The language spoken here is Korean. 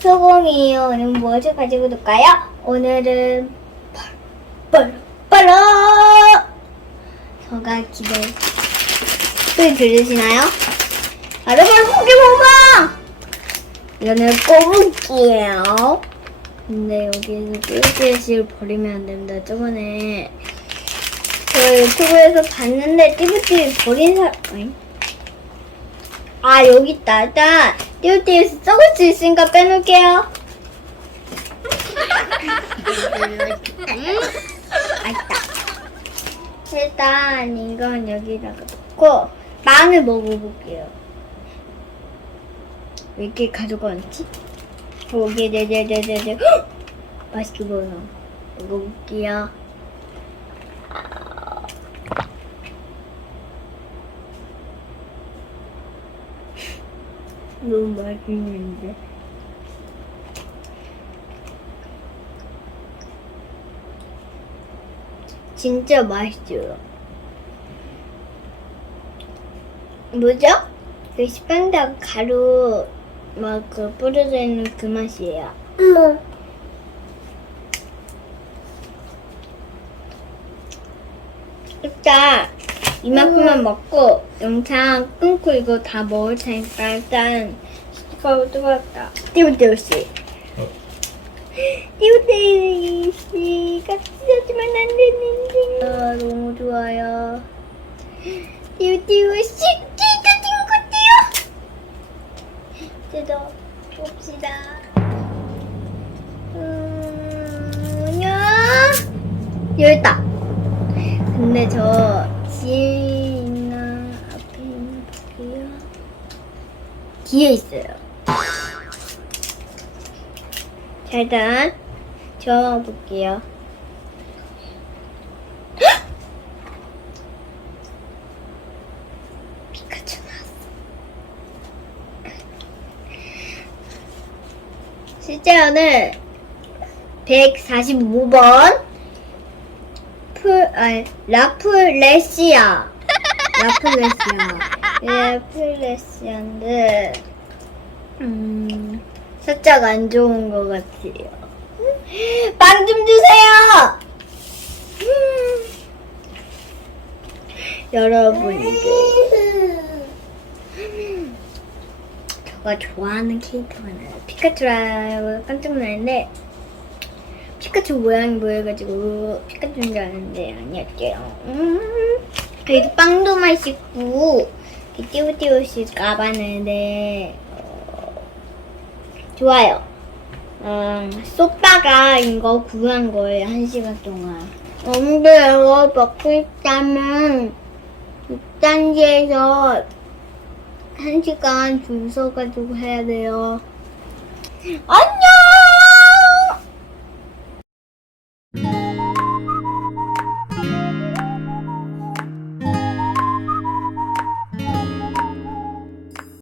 소금이에요. 오늘 무엇을 가지고 놀까요? 오늘은 빨라 저가 기대 소리 들리시나요? 바로 바로 포켓몬방! 이거는 뽑을게요. 근데 여기에서 띠부띠부씨를 버리면 안 됩니다. 저번에 저 유튜브에서 봤는데 띠부띠부 버린 사람? 아 여기 있다. 일단 띠부띠부씨 썩을 수 있으니까 빼놓을게요. 아있다. 일단 이건 여기다가 놓고 빵을 먹어볼게요. 왜 이렇게 가져가는지? 오게 네네네네네 맛있게 보여. 먹어볼게요. 너무 맛있는데. 진짜 맛있어요. 뭐죠? 그 식빵당 가루 막 그 뿌려져 있는 그 맛이에요. 일단 이만큼만 먹고 영상 끊고 이거 다 먹을 테니까 일단 스티커 뜯었다. 띠우띠우 씨. 띠우띠우 씨가 찢어지면 안 되는데. 아, 너무 좋아요. 띠우띠우 씨 찢어진 거 띠우. 뜯어 봅시다. 음, 안녕. 여기 있다. 근데 저 뒤에 있나 앞에 있나 볼게요. 뒤에 있어요. 자 일단 저 볼게요. 헉! 피카츄 나왔어. 실제로는 145번 풀, 아니, 라플레시아. 라플레시아. 라플레시아인데, 음, 살짝 안 좋은 것 같아요. 빵 좀 주세요! 음. 여러분께 제가 좋아하는 캐릭터가 나요. 피카츄라고 깜짝 놀랐는데, 피카츄 모양이 보여가지고 피카츄인 줄 알았는데 아니었대요. 음, 그래도 빵도 맛있고 띠우띠우씨 까봤는데 어, 좋아요. 음, 소빠가 이거 구한 거예요 한 시간 동안. 근데 이거 먹고 있다면 6단지에서 한 시간 줄 서가지고 해야 돼요. 안녕!